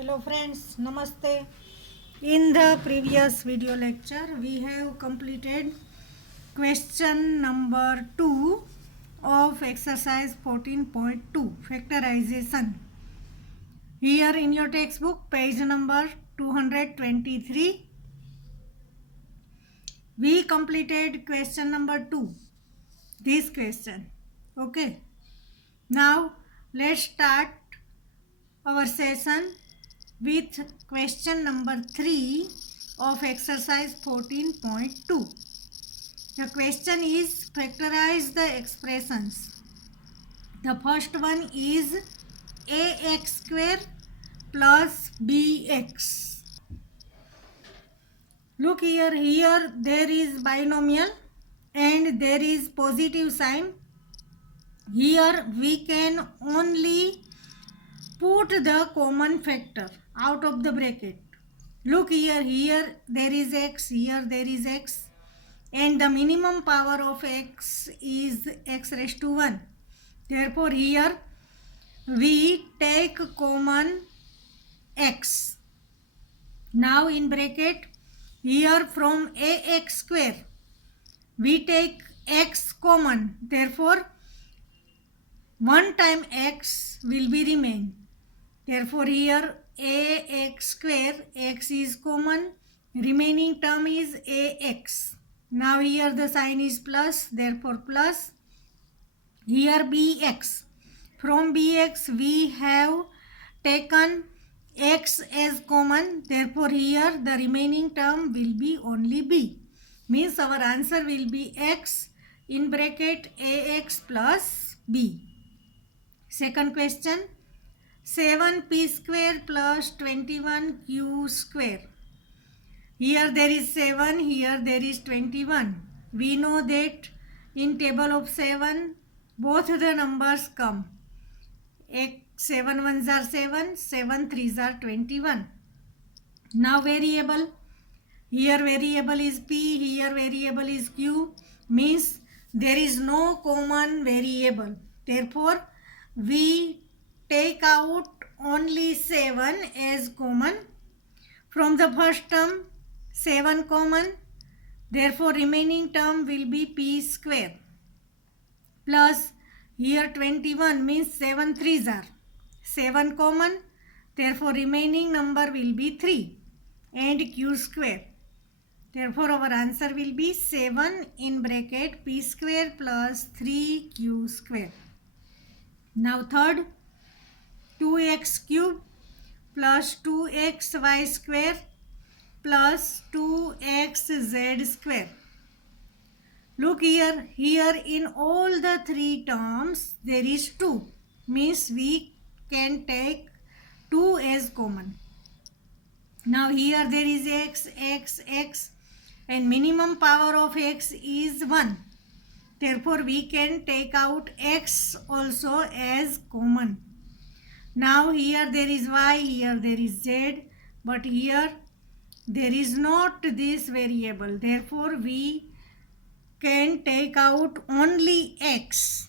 Hello friends, Namaste. In the previous video lecture, we have completed question number 2 of exercise 14.2 factorization. Here in your textbook, page number 223, we completed question number 2, this question. Okay. Now, let's start our session with question number 3 of exercise 14.2. The question is factorize the expressions. The first one is ax square plus bx. Look here there is binomial and there is positive sign. Here we can only put the common factor out of the bracket. Look here there is x, here there is x, and the minimum power of x is x raised to 1. Therefore here we take common x. Now in bracket, here from ax square we take x common. Therefore 1 time x will be remain. Therefore here ax square, x is common, remaining term is ax. Now here the sign is plus, therefore plus. Here bx. From bx we have taken x as common, therefore here the remaining term will be only b. Means our answer will be x in bracket ax plus b. Second question. 7p square plus 21q square. Here there is 7, here there is 21. We know that in table of 7, both the numbers come. 7 ones are 7, 7 threes are 21. Now variable. Here variable is p, here variable is q. Means there is no common variable. Therefore, we take out only 7 as common. From the first term, 7 common. Therefore, remaining term will be p square. Plus, here 21 means 7 threes are 7 common. Therefore, remaining number will be 3 and q square. Therefore, our answer will be 7 in bracket p square plus 3q square. Now, third. 2x cube plus 2xy square plus 2xz square. Look here in all the three terms there is 2. Means we can take 2 as common. Now here there is x and minimum power of x is 1. Therefore we can take out x also as common. Now here there is y, here there is z, but here there is not this variable. Therefore we can take out only x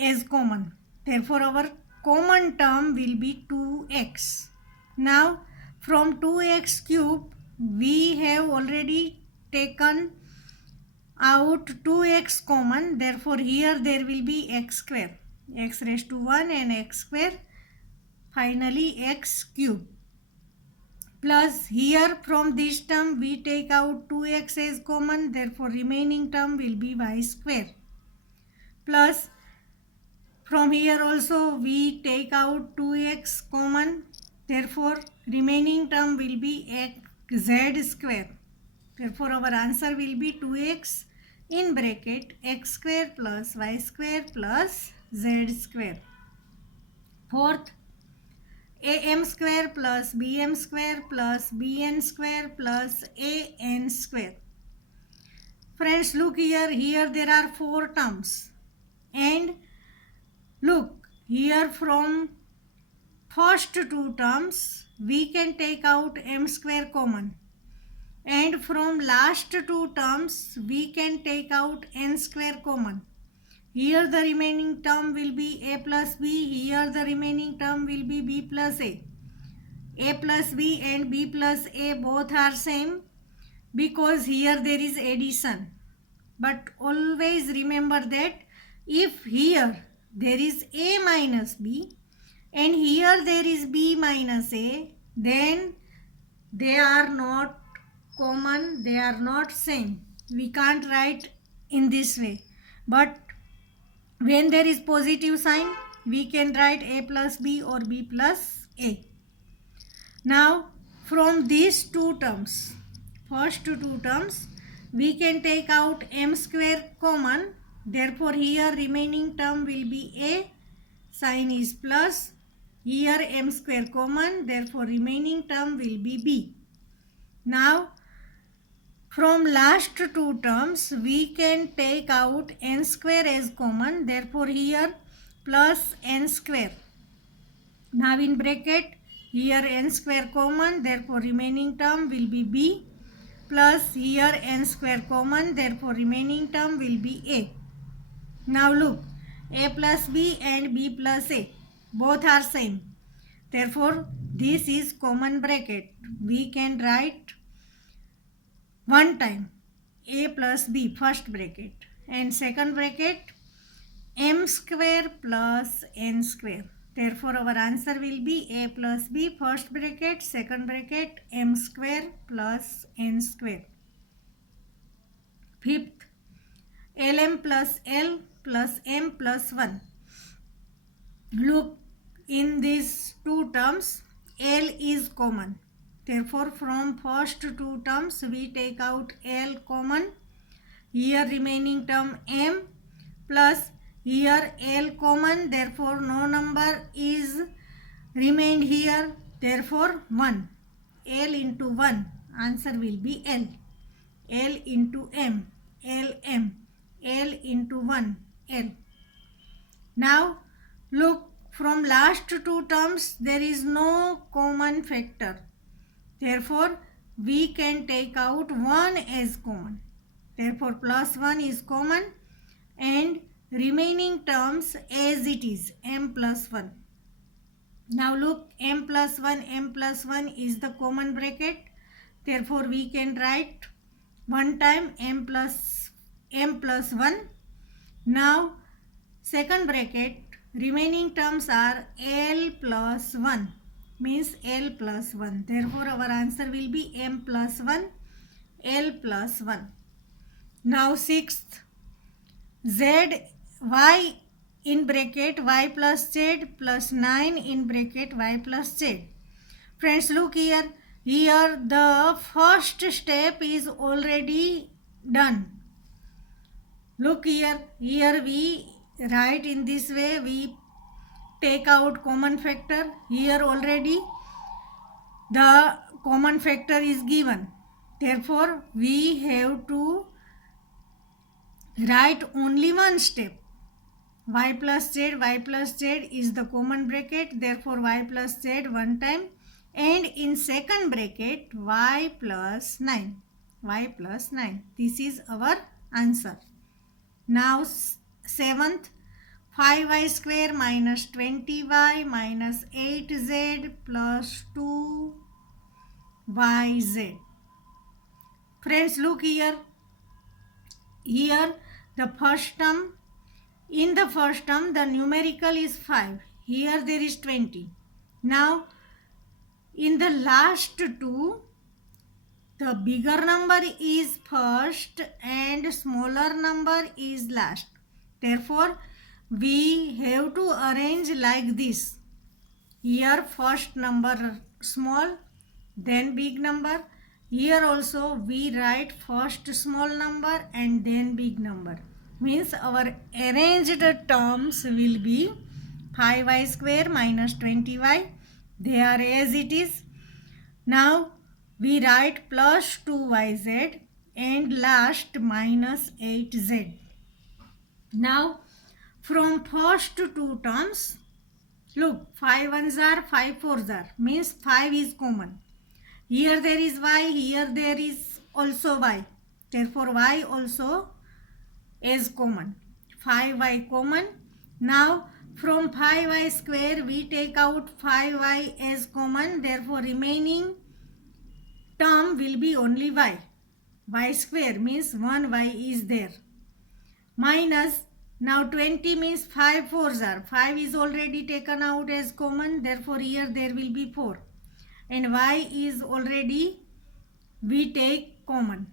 as common. Therefore our common term will be 2x. Now from 2x cube we have already taken out 2x common. Therefore here there will be x square, x raised to 1 and x square. Finally x cube. Plus here from this term we take out 2x as common, therefore remaining term will be y square. Plus from here also we take out 2x common, therefore remaining term will be z square. Therefore our answer will be 2x in bracket x square plus y square plus z square. Fourth. am square plus bm square plus bn square plus an square. Friends, look here there are 4 terms. And look, here from first 2 terms, we can take out m square common. And from last 2 terms, we can take out n square common. Here the remaining term will be a plus b, here the remaining term will be b plus a. a plus b and b plus a both are same because here there is addition. But always remember that if here there is a minus b and here there is b minus a, then they are not common, they are not same. We can't write in this way. But when there is positive sign, we can write a plus b or b plus a. Now, from these two terms, first two terms, we can take out m square common. Therefore, here remaining term will be a, sign is plus. Here m square common, therefore remaining term will be b. Now, from last two terms, we can take out n square as common. Therefore, here plus n square. Now, in bracket, here n square common. Therefore, remaining term will be b. Plus here n square common. Therefore, remaining term will be a. Now, look. A plus b and b plus a. Both are same. Therefore, this is common bracket. We can write one time a plus b first bracket and second bracket m square plus n square. Therefore, our answer will be a plus b first bracket, second bracket m square plus n square. Fifth, lm plus l plus m plus 1. Look, in these two terms, l is common. Therefore, from first two terms, we take out L common. Here remaining term M plus here L common. Therefore, no number is remained here. Therefore, 1. L into 1. Answer will be L. L into M. L M. L into 1. L. Now, look, from last two terms, there is no common factor. Therefore, we can take out 1 as common. Therefore, plus 1 is common and remaining terms as it is, m plus 1. Now look, m plus 1 is the common bracket. Therefore, we can write one time m plus 1. Now, second bracket, remaining terms are L plus 1. Means L plus 1. Therefore, our answer will be m plus 1, L plus 1. Now, sixth, z, y in bracket y plus z plus 9 in bracket y plus z. Friends, look here. Here the first step is already done. Look here. Here we write in this way. We take out common factor. Here already the common factor is given. Therefore, we have to write only one step. Y plus z is the common bracket. Therefore, y plus z one time. And in second bracket, y plus 9. Y plus 9. This is our answer. Now, seventh, 5y square minus 20y minus 8z plus 2yz. Friends, look here. Here, the first term, in the first term, the numerical is 5. Here, there is 20. Now, in the last two, the bigger number is first and smaller number is last. Therefore, we have to arrange like this. Here first number small, then big number. Here also we write first small number and then big number. Means our arranged terms will be 5y square minus 20y. They are as it is. Now we write plus 2yz and last minus 8z. Now, from first two terms, look, 5 ones are, 5 fours are, means 5 is common. Here there is y, here there is also y. Therefore, y also is common. 5y common. Now, From 5y square we take out 5y as common, therefore remaining term will be only y. Y square means 1y is there. Minus, now 20 means 5 fours are. 5 is already taken out as common, therefore here there will be 4. And y is already we take common.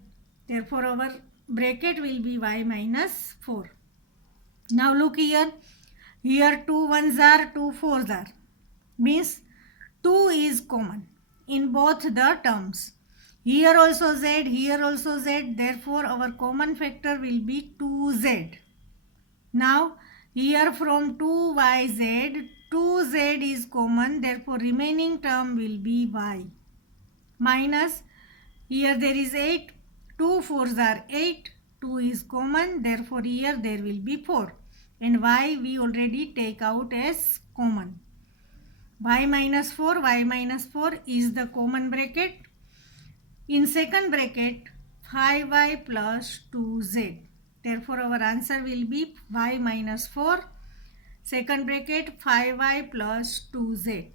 Therefore our bracket will be y minus 4. Now look here. Here 2 ones are, 2 fours are. Means 2 is common in both the terms. Here also z, here also z. Therefore our common factor will be 2z. Now here from 2yz, 2z is common. Therefore remaining term will be y. Minus, here there is 8. 2 fours are 8. 2 is common. Therefore here there will be 4. And y we already take out as common. Y minus 4 is the common bracket. In second bracket, 5y plus 2z. Therefore our answer will be y minus 4. Second bracket, 5y plus 2z.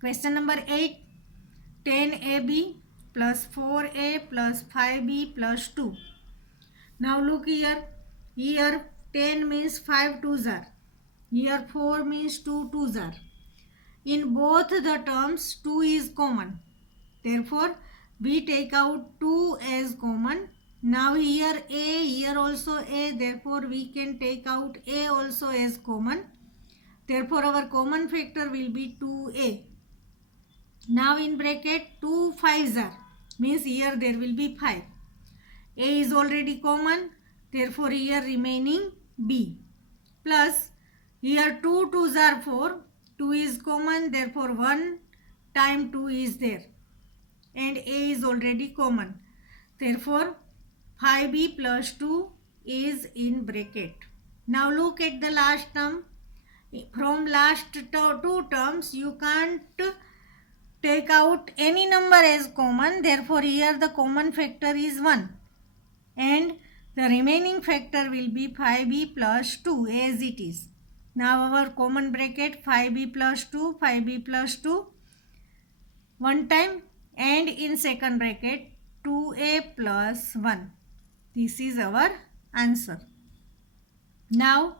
Question number 8. 10ab plus 4a plus 5b plus 2. Now look here. Here 10 means 5 twos are. Here 4 means 2 twos are. In both the terms 2 is common. Therefore we take out 2 as common. Now here a, here also a. Therefore we can take out a also as common. Therefore our common factor will be 2a. Now in bracket 2 5s are. Means here there will be 5. A is already common. Therefore here remaining b. Plus here 2 2s are 4. 2 is common. Therefore 1 time 2 is there. And a is already common. Therefore 5b plus 2 is in bracket. Now look at the last term. From last two terms you can't take out any number as common. Therefore here the common factor is 1. And the remaining factor will be 5b plus 2 as it is. Now our common bracket 5b plus 2, 5b plus 2 one time, and in second bracket 2a plus 1. This is our answer. Now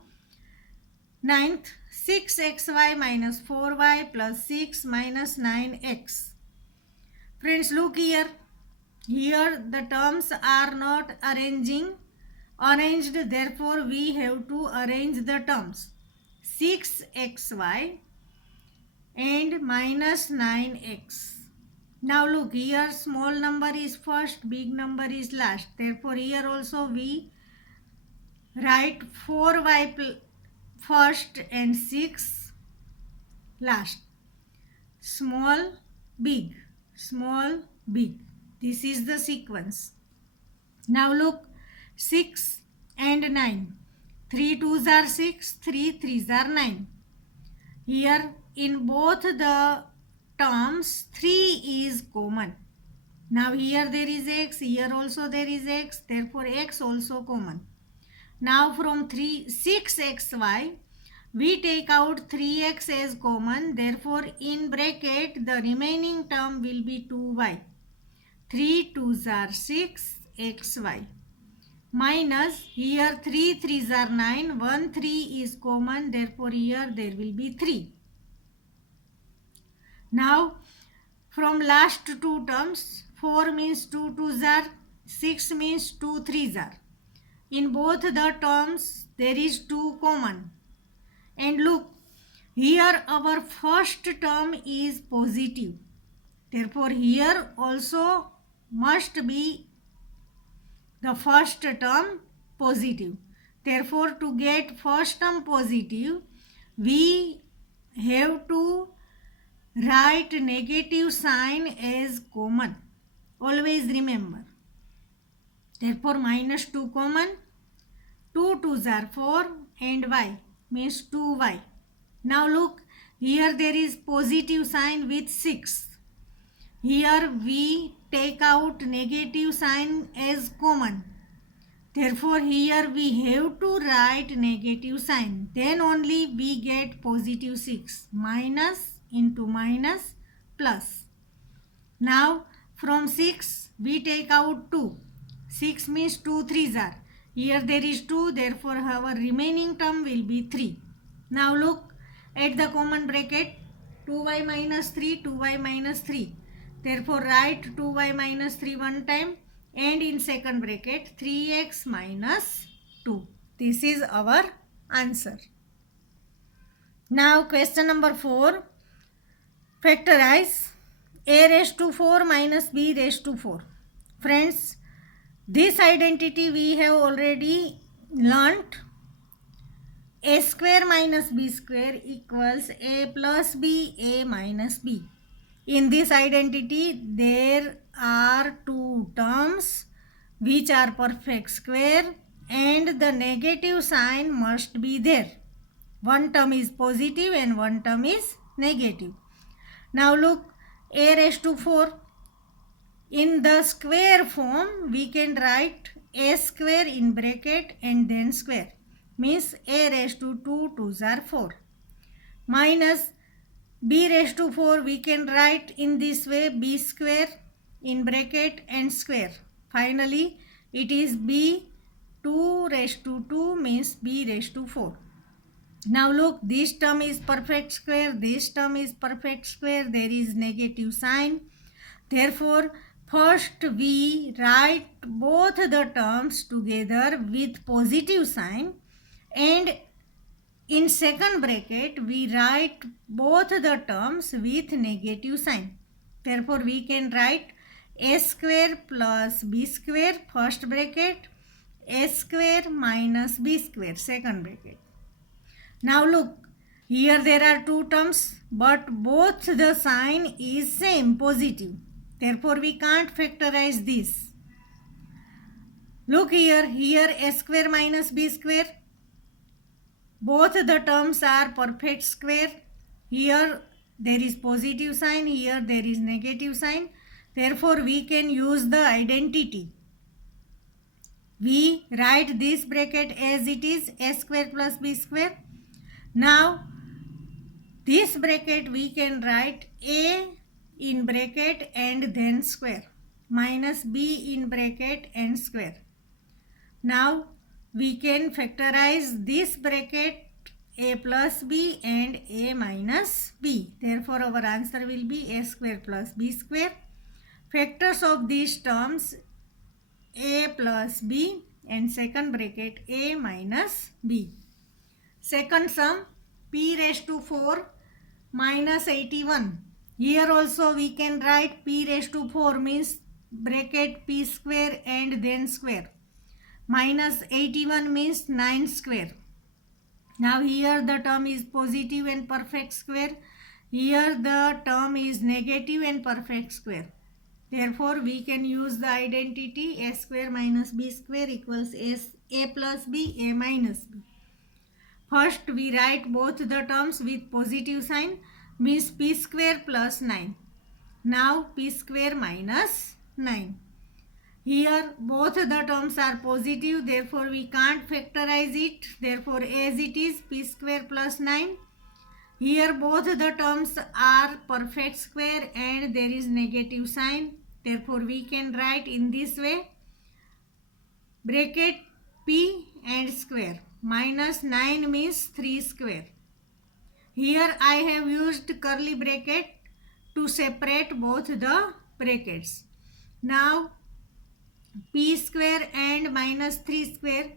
9th, 6xy minus 4y plus 6 minus 9x. Friends, look here. Here the terms are not arranged, therefore we have to arrange the terms. 6xy and minus 9x. Now look, here small number is first, big number is last. Therefore here also we write 4y first and 6 last. Small, big, small, big. This is the sequence. Now look, 6 and 9. 3 2s are 6, 3 3s are 9. Here in both the terms 3 is common. Now here there is x, here also there is x, therefore x also common. Now from 6xy we take out 3x as common, therefore in bracket the remaining term will be 2y. 3 2s are 6xy. Minus, here 3 3s are 9, 1 3 is common, therefore here there will be 3. Now from last two terms, 4 means 2 2s are, 6 means 2 3s are. In both the terms there is 2 common. And look, here our first term is positive. Therefore here also must be the first term positive. Therefore to get first term positive, we have to write negative sign as common. Always remember. Therefore minus 2 common, 2 2s are 4 and y means 2y. Now look, here there is positive sign with 6. Here we take out negative sign as common. Therefore, here we have to write negative sign. Then only we get positive 6. Minus into minus plus. Now, from 6, we take out 2. 6 means 2 3s are. Here there is 2, therefore our remaining term will be 3. Now look at the common bracket. 2y minus 3, 2y minus 3. Therefore, write 2y minus 3 one time. And in second bracket 3x minus 2. This is our answer. Now question number 4. Factorize a raised to 4 minus b raised to 4. Friends, this identity we have already learnt. A square minus b square equals a plus b, a minus b. In this identity, there are two terms which are perfect square and the negative sign must be there. One term is positive and one term is negative. Now look, a raised to 4. In the square form, we can write a square in bracket and then square. Means a raised to 2, 2s are 4. Minus b raised to 4, we can write in this way, b square in bracket and square. Finally, it is b 2 raised to 2 means b raised to 4. Now look, this term is perfect square, this term is perfect square, there is negative sign. Therefore, first we write both the terms together with positive sign, and in second bracket, we write both the terms with negative sign. Therefore, we can write a square plus b square, first bracket, a square minus b square, second bracket. Now look, here there are two terms, but both the sign is same, positive. Therefore, we can't factorize this. Look here a square minus b square. Both the terms are perfect square. Here there is positive sign, here there is negative sign. Therefore, we can use the identity. We write this bracket as it is, a square plus b square. Now, this bracket we can write a in bracket and then square, minus b in bracket and square. Now, we can factorize this bracket a plus b and a minus b. Therefore, our answer will be a square plus b square. Factors of these terms a plus b and second bracket a minus b. Second sum, p raised to 4 minus 81. Here also we can write p raised to 4 means bracket p square and then square. Minus 81 means 9 square. Now here the term is positive and perfect square. Here the term is negative and perfect square. Therefore, we can use the identity a square minus b square equals a plus b, a minus b. First, we write both the terms with positive sign, means p square plus 9. Now, p square minus 9. Here, both the terms are positive, therefore we can't factorize it. Therefore, as it is, p square plus 9. Here, both the terms are perfect square and there is negative sign. Therefore, we can write in this way, bracket p and square. Minus 9 means 3 square. Here I have used curly bracket to separate both the brackets. Now p square and minus 3 square.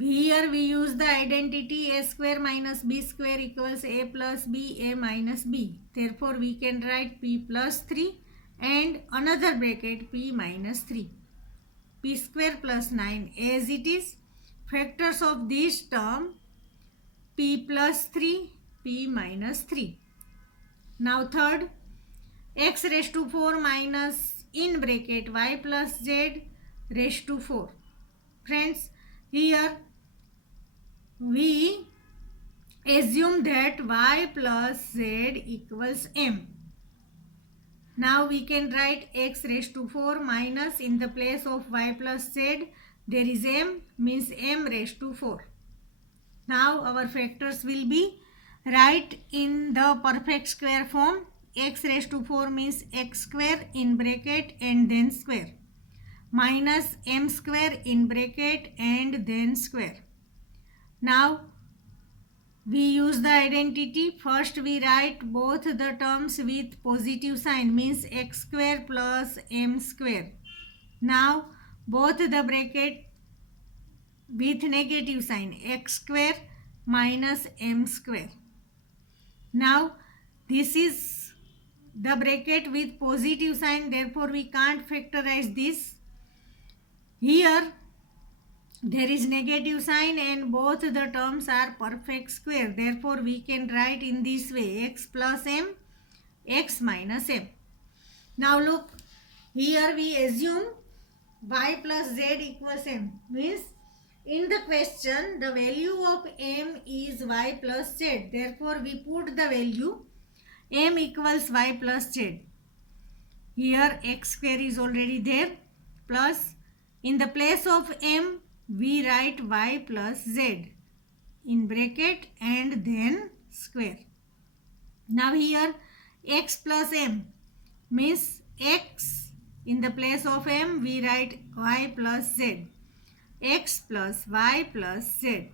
Here we use the identity a square minus b square equals a plus b, a minus b. Therefore, we can write p plus 3 and another bracket p minus 3. P square plus 9 as it is. Factors of this term p plus 3, p minus 3. Now third, x raised to 4 minus in bracket y plus z raised to 4. Friends, here we assume that y plus z equals m. Now we can write x raised to 4 minus in the place of y plus z there is m means m raised to 4. Now our factors will be right in the perfect square form. X raised to 4 means x square in bracket and then square, minus m square in bracket and then square. Now we use the identity. First we write both the terms with positive sign, means x square plus m square. Now both the bracket with negative sign, x square minus m square. Now this is the bracket with positive sign, therefore we can't factorize this. Here there is negative sign and both the terms are perfect square, therefore we can write in this way, x plus m, x minus m. Now look, here we assume y plus z equals m, means in the question the value of m is y plus z, therefore we put the value m equals y plus z. Here x square is already there, plus in the place of m we write y plus z in bracket and then square. Now here x plus m means x in the place of m we write y plus z, x plus y plus z,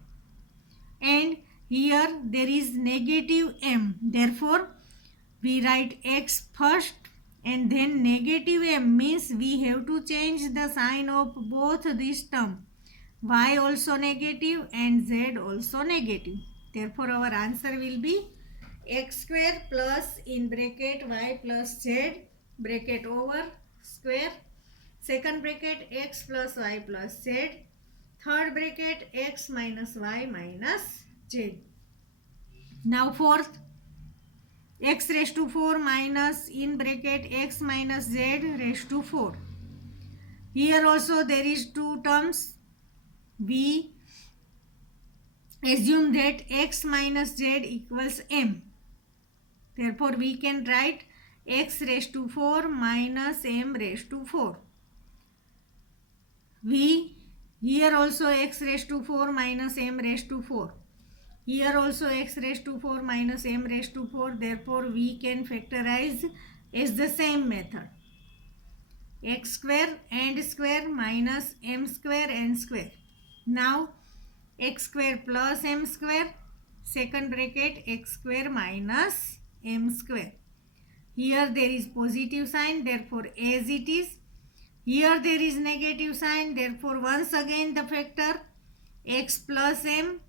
and here there is negative m, therefore we write x first and then negative m, means we have to change the sign of both this term, y also negative and z also negative. Therefore our answer will be x square plus in bracket y plus z bracket over square, second bracket x plus y plus z, third bracket x minus y minus z. Now fourth, x raised to 4 minus in bracket x minus z raised to 4. Here also there is two terms. We assume that x minus z equals m. Therefore we can write x raised to 4 minus m raised to 4. We here also x raised to 4 minus m raised to 4. Here also x raised to 4 minus m raised to 4. Therefore we can factorize as the same method. X square and square minus m square and square. Now x square plus m square, second bracket x square minus m square. Here there is positive sign, therefore as it is. Here there is negative sign, therefore once again the factor x plus m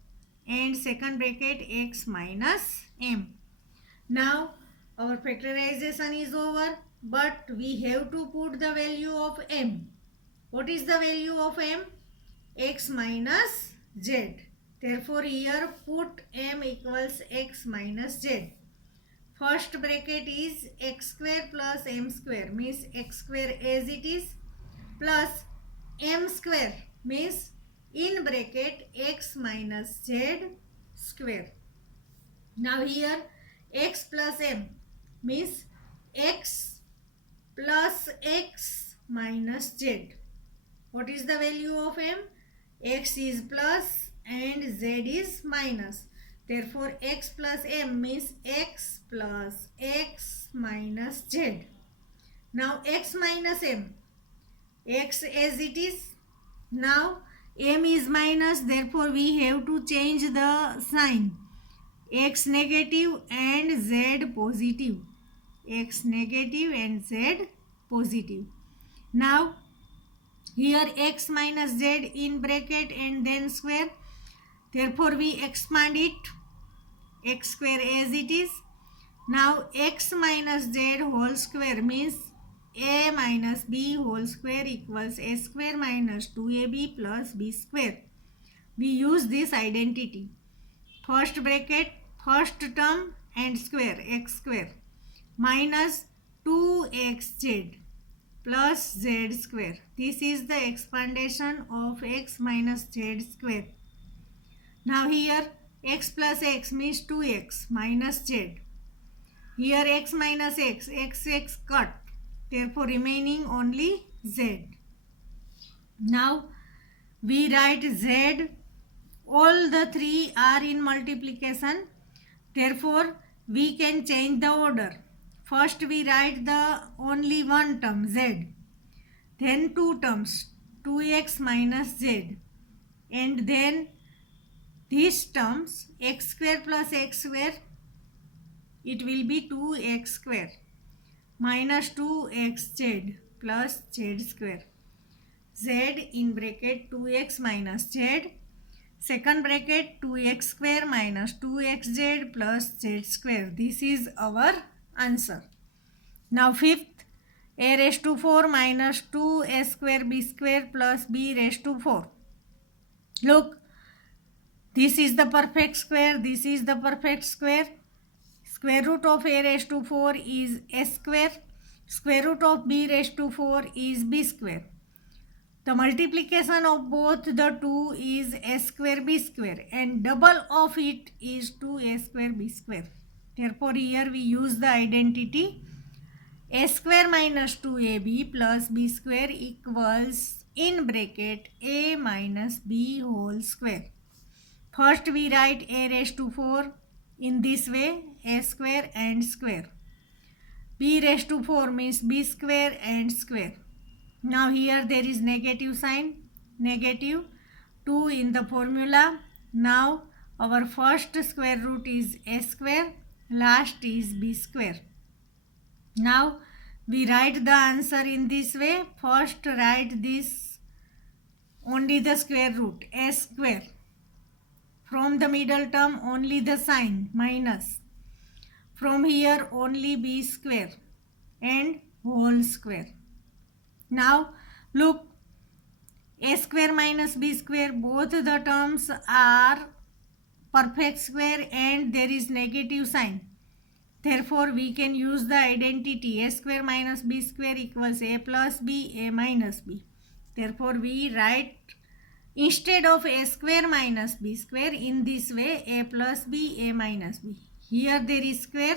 and second bracket x minus m. Now our factorization is over, but we have to put the value of m. What is the value of m? X minus z. Therefore here put m equals x minus z. First bracket is x square plus m square, means x square as it is, plus m square means in bracket x minus z square. Now here x plus m means x plus x minus z. What is the value of m? X is plus and z is minus. Therefore x plus m means x plus x minus z. Now x minus m, x as it is. Now m is minus, therefore we have to change the sign, x negative and z positive, x negative and z positive. Now here x minus z in bracket and then square, therefore we expand it, x square as it is. Now x minus z whole square means a minus b whole square equals a square minus 2ab plus b square. We use this identity. First bracket, first term and square, x square minus 2xz plus z square. This is the expandation of x minus z square. Now here x plus x means 2x minus z. Here x minus x, x cut. Therefore remaining only z. Now we write Z. All the three are in multiplication. Therefore, we can change the order. First, we write the only one term Z. Then two terms 2x minus z, and then these terms x square plus x square, it will be 2x square minus 2xz plus z square. Z in bracket 2x minus z, second bracket 2x square minus 2xz plus z square. This is our answer. Now fifth, a raised to 4 minus 2a square b square plus b raised to 4. Look, this is the perfect square, this is the perfect square. Square root of a raised to 4 is a square. Square root of b raised to 4 is b square. The multiplication of both the two is a square b square, and double of it is 2a square b square. Therefore, here we use the identity a square minus 2ab plus b square equals in bracket a minus b whole square. First we write a raised to 4 in this way, a square and square. B raised to 4 means b square and square. Now here there is negative sign, negative 2 in the formula. Now our first square root is a square, last is b square. Now we write the answer in this way. First write this only the square root a square. From the middle term only the sign minus. From here only b square and whole square. Now look, a square minus b square, both the terms are perfect square and there is negative sign. Therefore, we can use the identity a square minus b square equals a plus b, a minus b. Therefore, we write instead of a square minus b square in this way a plus b, a minus b. Here there is square.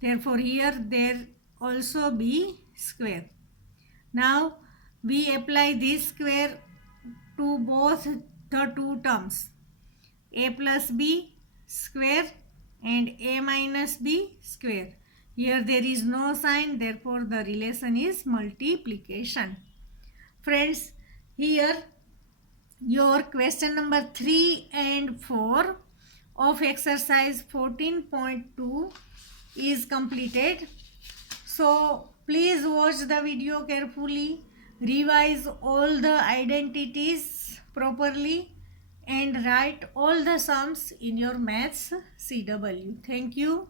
Therefore, here there also be square. Now, we apply this square to both the two terms a plus b square and a minus b square. Here there is no sign, therefore the relation is multiplication. Friends, here your question number 3 and 4 of exercise 14.2 is completed. So please watch the video carefully, revise all the identities properly, and write all the sums in your maths CW. Thank you.